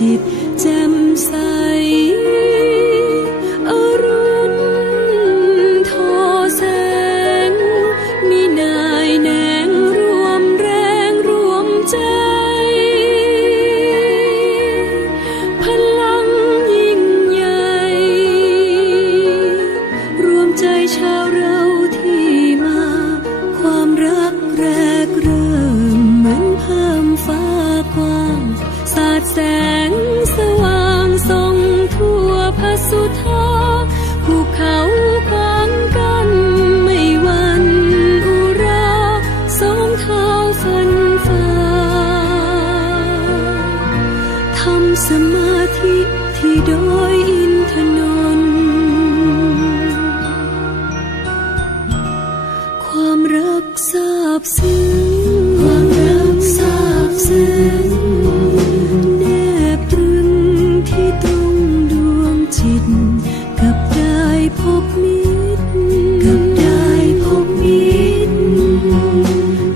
จิตแจ่มใสอรุณทอแสง มีนายแนงรวมแรงรวมใจ พลังยิ่งใหญ่ รวมใจชาวเราที่มา ความรักแรกเริ่มเหมือนเพิ่มฟ้ากว้างสาดแสง สมาธิที่โดยอินทนนท์ความรักซาบซึ้งความรักซาบซึ้งแนบตรึงที่ตรงดวงจิต กับได้พบมิตรกับได้พบมิตร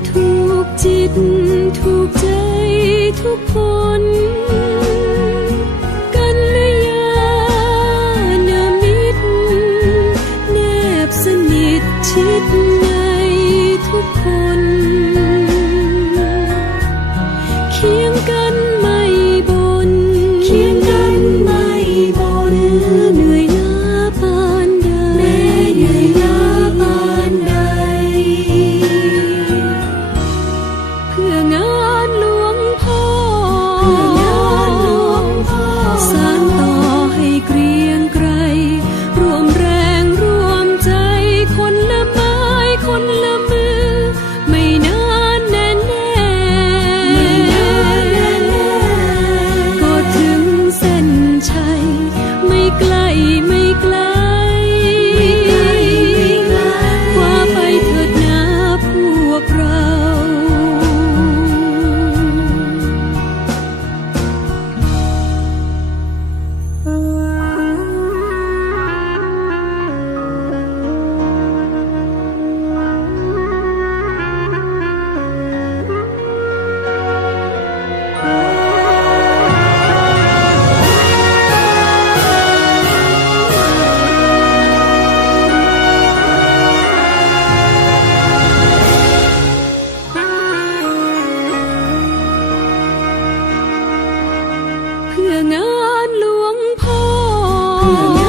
ถูกจิตถูกใจทุกคน ชิ เ